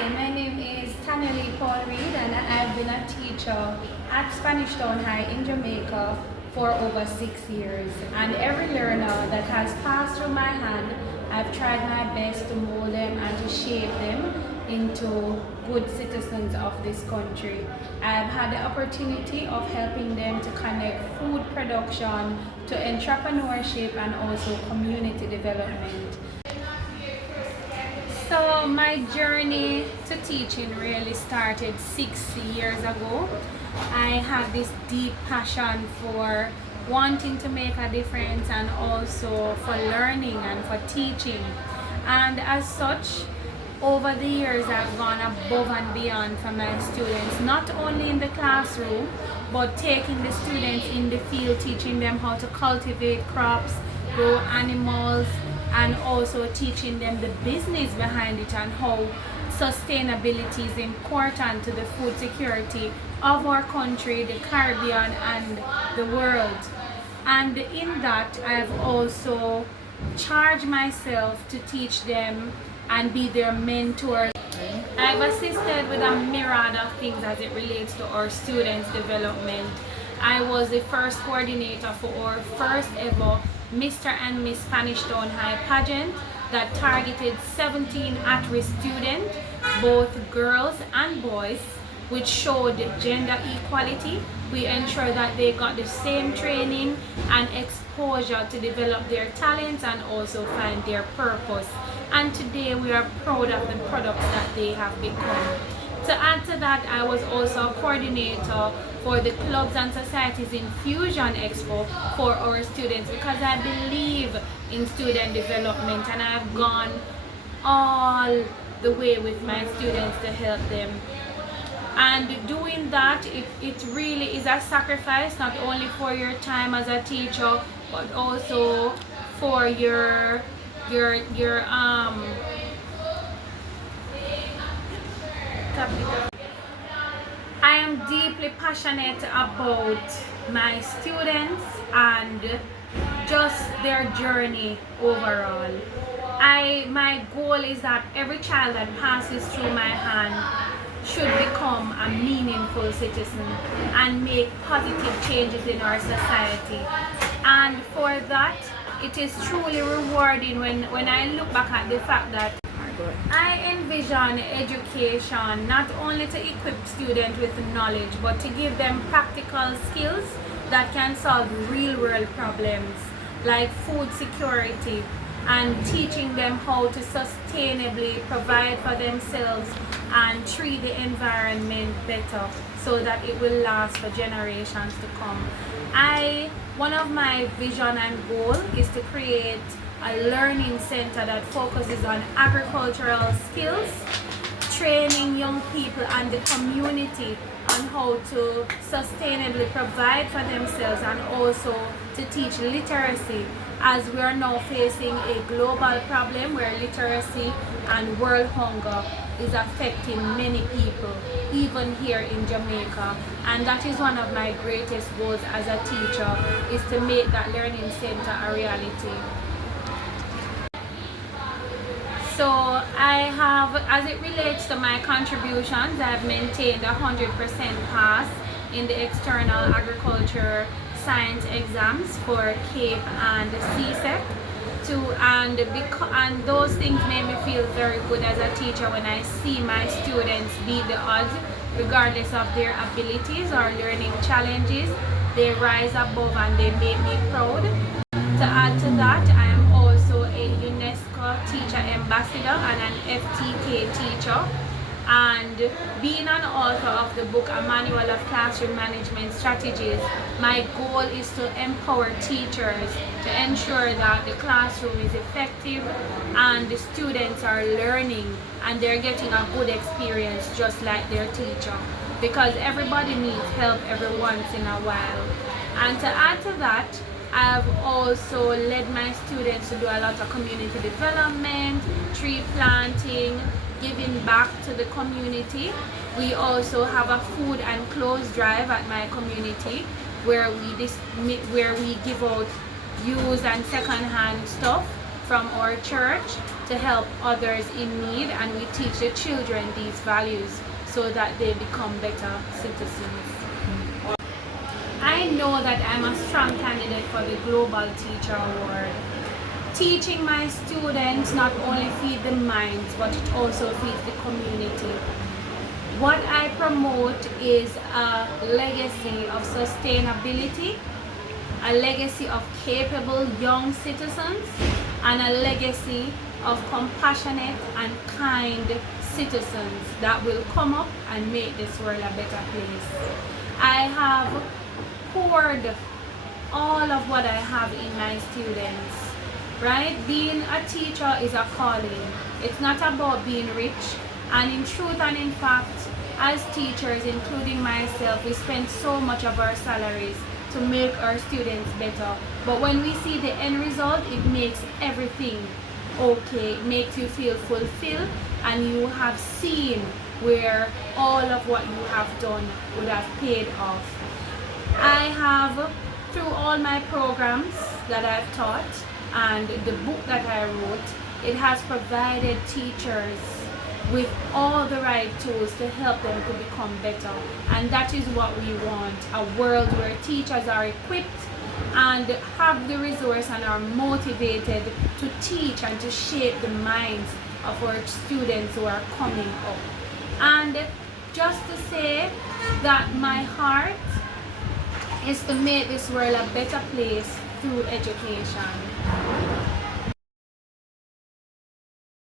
Hi, my name is Paul-Reid and I've been a teacher at Spanish Town High in Jamaica for over 6 years. And every learner that has passed through my hand, I've tried my best to mold them and to shape them into good citizens of this country. I've had the opportunity of helping them to connect food production to entrepreneurship and also community development. So my journey to teaching really started 6 years ago. I had this deep passion for wanting to make a difference and also for learning and for teaching. And as such, over the years I've gone above and beyond for my students, not only in the classroom, but taking the students in the field, teaching them how to cultivate crops, grow animals, and also teaching them the business behind it and how sustainability is important to the food security of our country, the Caribbean, and the world. And in that, I've also charged myself to teach them and be their mentor. I've assisted with a myriad of things as it relates to our students' development. I was the first coordinator for our first ever Mr. and Miss Spanish Town High pageant that targeted 17 at-risk students, both girls and boys, which showed gender equality. We ensured that they got the same training and exposure to develop their talents and also find their purpose. And today we are proud of the products that they have become. To add to that, I was also a coordinator for the Clubs and Societies Infusion Expo for our students because I believe in student development and I've gone all the way with my students to help them. And doing that, it really is a sacrifice, not only for your time as a teacher, but also for your I am deeply passionate about my students and just their journey overall. My goal is that every child that passes through my hand should become a meaningful citizen and make positive changes in our society. And for that, it is truly rewarding when I look back at the fact that I envision education not only to equip students with knowledge, but to give them practical skills that can solve real-world problems like food security and teaching them how to sustainably provide for themselves and treat the environment better so that it will last for generations to come. One of my vision and goal is to create a learning center that focuses on agricultural skills, training young people and the community on how to sustainably provide for themselves and also to teach literacy, as we are now facing a global problem where literacy and world hunger is affecting many people, even here in Jamaica. And that is one of my greatest goals as a teacher, is to make that learning center a reality. So I have, as it relates to my contributions, I've maintained 100% pass in the external agriculture science exams for CAPE and CSEC. And those things made me feel very good as a teacher when I see my students beat the odds regardless of their abilities or learning challenges. They rise above and they make me proud. To add to that, I am also a UNESCO teacher ambassador and an FTK teacher. And being an author of the book A Manual of Classroom Management Strategies, my goal is to empower teachers to ensure that the classroom is effective and the students are learning and they're getting a good experience just like their teacher, because everybody needs help every once in a while. And to add to that, I've also led my students to do a lot of community development, tree planting, giving back to the community. We also have a food and clothes drive at my community where we give out used and second-hand stuff from our church to help others in need, and we teach the children these values so that they become better citizens. I know that I'm a strong candidate for the Global Teacher Award. Teaching my students not only feed the minds, but it also feeds the community. What I promote is a legacy of sustainability, a legacy of capable young citizens, and a legacy of compassionate and kind citizens that will come up and make this world a better place. I have poured all of what I have in my students, right? Being a teacher is a calling. It's not about being rich, and in truth and in fact, as teachers, including myself, we spend so much of our salaries to make our students better. But when we see the end result, it makes everything okay. It makes you feel fulfilled, and you have seen where all of what you have done would have paid off. I have, through all my programs that I've taught and the book that I wrote, it has provided teachers with all the right tools to help them to become better. And that is what we want, a world where teachers are equipped and have the resource and are motivated to teach and to shape the minds of our students who are coming up. And just to say that my heart is to make this world a better place through education.